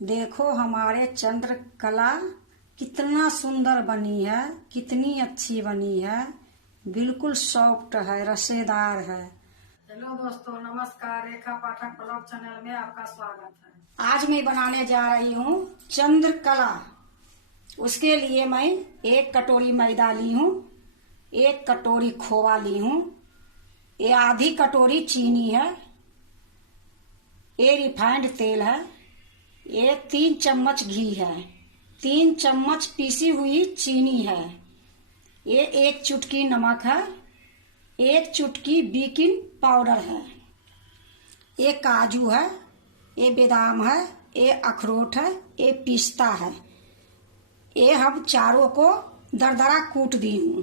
देखो हमारे चंद्रकला कितना सुंदर बनी है, कितनी अच्छी बनी है। बिल्कुल सॉफ्ट है, रसेदार है। हेलो दोस्तों, नमस्कार। रेखा पाठक ब्लॉग चैनल में आपका स्वागत है। आज मैं बनाने जा रही हूँ चंद्रकला। उसके लिए मैं 1 कटोरी मैदा ली हूँ, 1 कटोरी खोवा ली हूँ, ये आधी कटोरी चीनी है, ये रिफाइंड तेल है, ये 3 चम्मच घी है, 3 चम्मच पीसी हुई चीनी है, ये 1 चुटकी नमक है, 1 चुटकी बेकिंग पाउडर है, ये काजू है, ये बादाम है, ये अखरोट है, ये पिस्ता है। ये हम चारों को दरदरा कूट दी हूँ।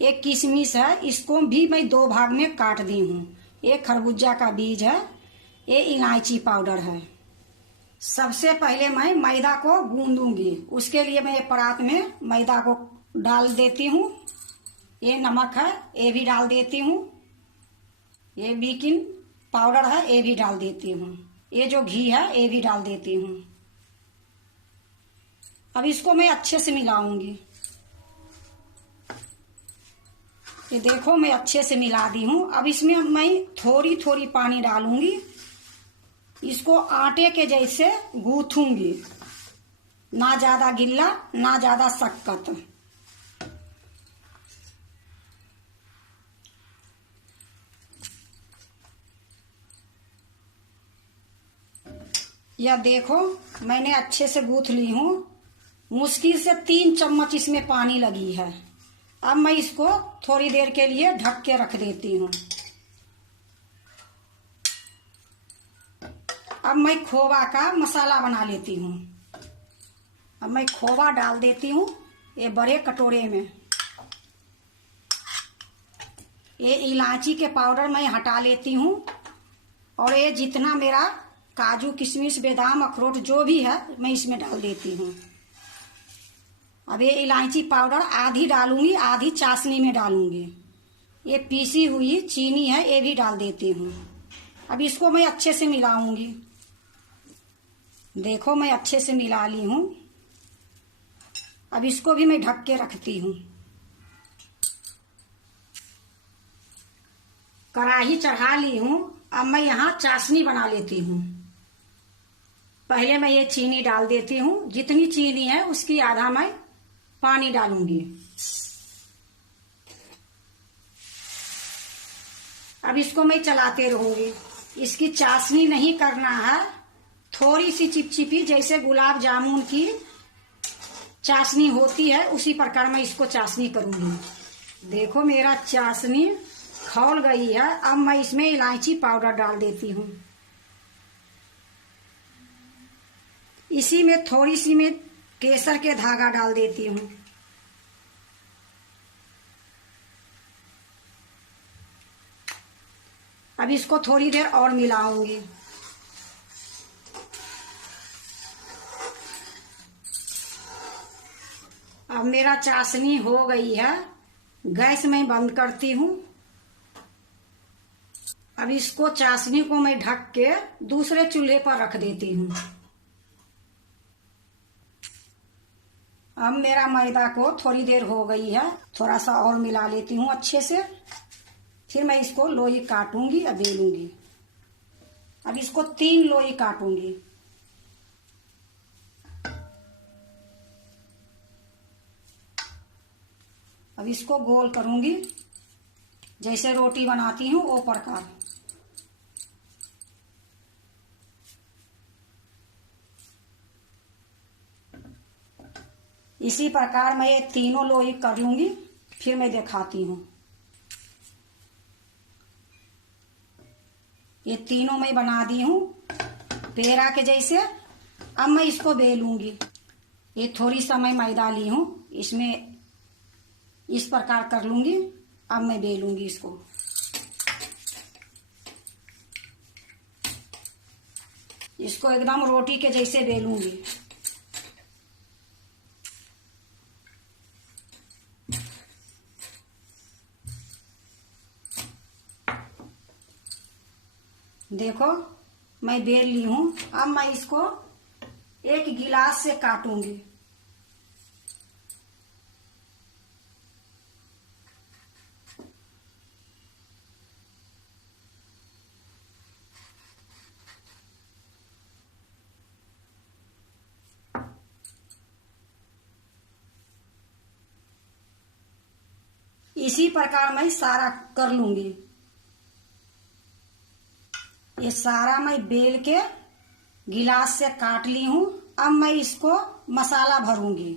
ये किशमिश है, इसको भी मैं 2 भाग में काट दी हूँ। ये खरबूजा का बीज है, ये इलायची पाउडर है। सबसे पहले मैं मैदा को गूंदूंगी। उसके लिए मैं एक परात में मैदा को डाल देती हूँ। ये नमक है, ये भी डाल देती हूँ। ये बेकिंग पाउडर है, ये भी डाल देती हूँ। ये जो घी है, ये भी डाल देती हूँ। अब इसको मैं अच्छे से मिलाऊंगी। ये देखो मैं अच्छे से मिला दी हूँ। अब इसमें मैं थोड़ी थोड़ी पानी डालूंगी। इसको आटे के जैसे गूंथूंगी, ना ज्यादा गिल्ला ना ज्यादा सख्त। यह देखो मैंने अच्छे से गूंथ ली हूँ। मुश्किल से 3 चम्मच इसमें पानी लगी है। अब मैं इसको थोड़ी देर के लिए ढक के रख देती हूँ। अब मैं खोवा का मसाला बना लेती हूँ। अब मैं खोवा डाल देती हूँ ये बड़े कटोरे में। ये इलायची के पाउडर मैं हटा लेती हूँ, और ये जितना मेरा काजू किशमिश बादाम अखरोट जो भी है मैं इसमें डाल देती हूँ। अब ये इलायची पाउडर आधी डालूंगी, आधी चाशनी में डालूंगी। ये पीसी हुई चीनी है, ये भी डाल देती हूँ। अब इसको मैं अच्छे से मिलाऊंगी। देखो मैं अच्छे से मिला ली हूँ। अब इसको भी मैं ढक के रखती हूँ। कढ़ाई चढ़ा ली हूँ। अब मैं यहाँ चाशनी बना लेती हूँ। पहले मैं ये चीनी डाल देती हूँ। जितनी चीनी है उसकी आधा मैं पानी डालूंगी। अब इसको मैं चलाते रहूंगी। इसकी चाशनी नहीं करना है, थोड़ी सी चिपचिपी, जैसे गुलाब जामुन की चाशनी होती है उसी प्रकार मैं इसको चाशनी करूंगी। देखो मेरा चाशनी खौल गई है। अब मैं इसमें इलायची पाउडर डाल देती हूँ। इसी में थोड़ी सी मैं केसर के धागा डाल देती हूँ। अब इसको थोड़ी देर और मिलाऊंगी। अब मेरा चाशनी हो गई है। गैस मैं बंद करती हूँ। अब इसको चाशनी को मैं ढक के दूसरे चूल्हे पर रख देती हूँ। अब मेरा मैदा को थोड़ी देर हो गई है, थोड़ा सा और मिला लेती हूँ अच्छे से। फिर मैं इसको लोई काटूंगी या बेलूंगी। अब इसको 3 लोई काटूंगी। अब इसको गोल करूंगी, जैसे रोटी बनाती हूँ वो प्रकार। इसी प्रकार मैं ये तीनों लोई कर लूंगी, फिर मैं दिखाती हूँ। ये तीनों मैं बना दी हूँ पेड़ा के जैसे। अब मैं इसको बेलूंगी। ये थोड़ी सा मैं मैदा ली हूँ, इसमें इस प्रकार कर लूंगी। अब मैं बेलूंगी इसको। इसको एकदम रोटी के जैसे बेलूंगी। देखो मैं बेल ली हूँ। अब मैं इसको एक गिलास से काटूंगी। इसी प्रकार मैं सारा कर लूंगी। ये सारा मैं बेल के गिलास से काट ली हूं। अब मैं इसको मसाला भरूंगी।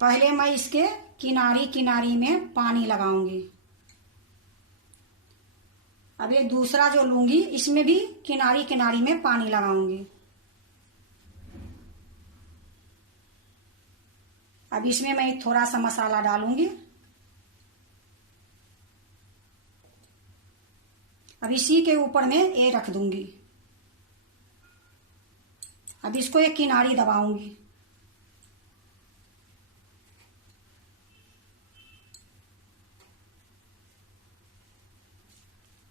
पहले मैं इसके किनारी किनारी में पानी लगाऊंगी। अब ये दूसरा जो लूंगी इसमें भी किनारी किनारी में पानी लगाऊंगी। अब इसमें मैं थोड़ा सा मसाला डालूंगी। अब इसी के ऊपर में ये रख दूंगी। अब इसको एक किनारी दबाऊंगी।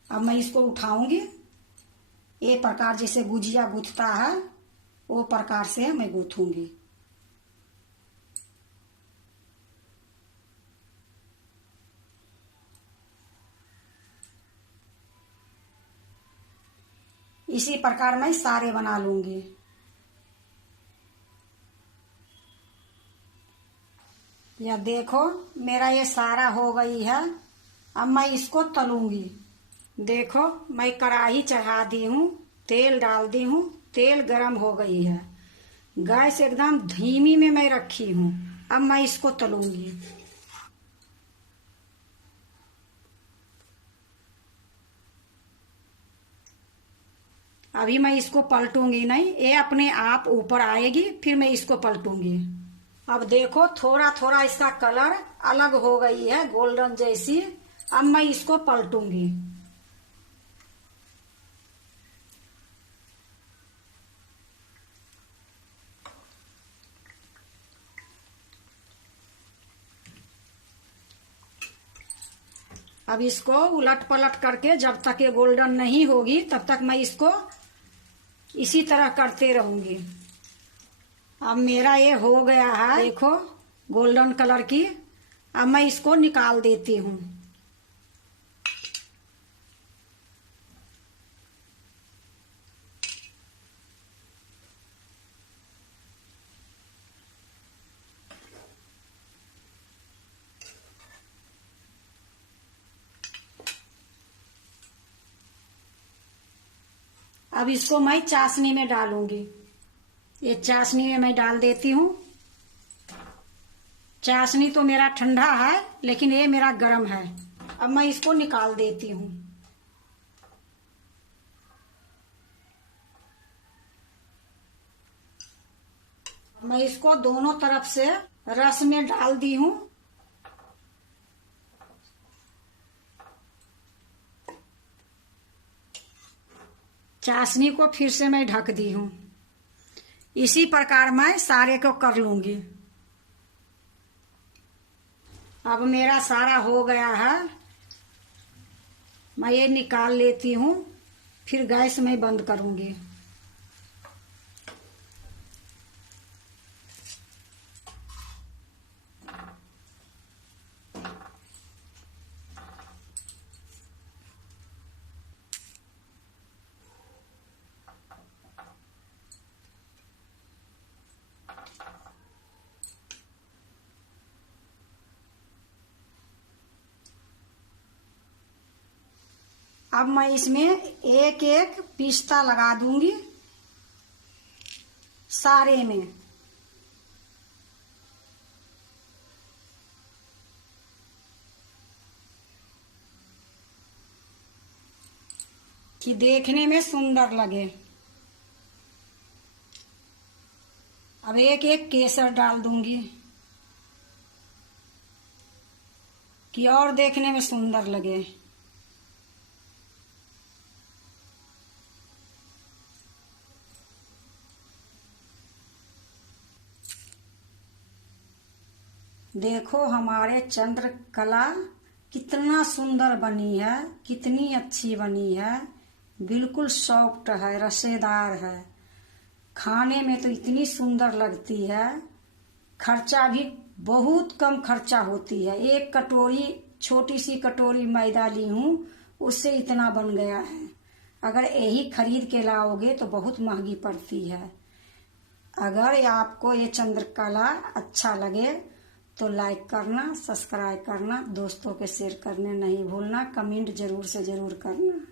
अब मैं इसको उठाऊंगी। ये प्रकार जैसे गुजिया गूंथता है वो प्रकार से मैं गूंथूंगी। इसी प्रकार मैं सारे बना लूंगी। या देखो मेरा ये सारा हो गई है। अब मैं इसको तलूंगी। देखो मैं कढ़ाई चढ़ा दी हूँ, तेल डाल दी हूँ, तेल गरम हो गई है। गैस एकदम धीमी में मैं रखी हूँ। अब मैं इसको तलूंगी। अभी मैं इसको पलटूंगी नहीं, ये अपने आप ऊपर आएगी, फिर मैं इसको पलटूंगी। अब देखो थोड़ा थोड़ा इसका कलर अलग हो गई है, गोल्डन जैसी। अब मैं इसको पलटूंगी। अब इसको उलट पलट करके जब तक ये गोल्डन नहीं होगी तब तक मैं इसको इसी तरह करते रहूंगी। अब मेरा ये हो गया है, देखो गोल्डन कलर की। अब मैं इसको निकाल देती हूँ। अब इसको मैं चाशनी में डालूंगी। ये चाशनी में मैं डाल देती हूँ। चाशनी तो मेरा ठंडा है लेकिन ये मेरा गर्म है। अब मैं इसको निकाल देती हूँ। मैं इसको दोनों तरफ से रस में डाल दी हूँ। चाशनी को फिर से मैं ढक दी हूँ। इसी प्रकार मैं सारे को कर लूंगी। अब मेरा सारा हो गया है। मैं ये निकाल लेती हूँ, फिर गैस में बंद करूंगी। अब मैं इसमें एक एक पिस्ता लगा दूंगी सारे में। कि देखने में सुंदर लगे। अब एक एक केसर डाल दूंगी कि और देखने में सुंदर लगे। देखो हमारे चंद्रकला कितना सुंदर बनी है, कितनी अच्छी बनी है। बिल्कुल सॉफ्ट है, रसेदार है। खाने में तो इतनी सुंदर लगती है, खर्चा भी बहुत कम खर्चा होती है। एक कटोरी, छोटी सी कटोरी मैदा ली हूँ, उससे इतना बन गया है। अगर यही खरीद के लाओगे तो बहुत महंगी पड़ती है। अगर आपको ये चंद्रकला अच्छा लगे तो लाइक करना, सब्सक्राइब करना, दोस्तों के शेयर करने नहीं भूलना, कमेंट जरूर से जरूर करना।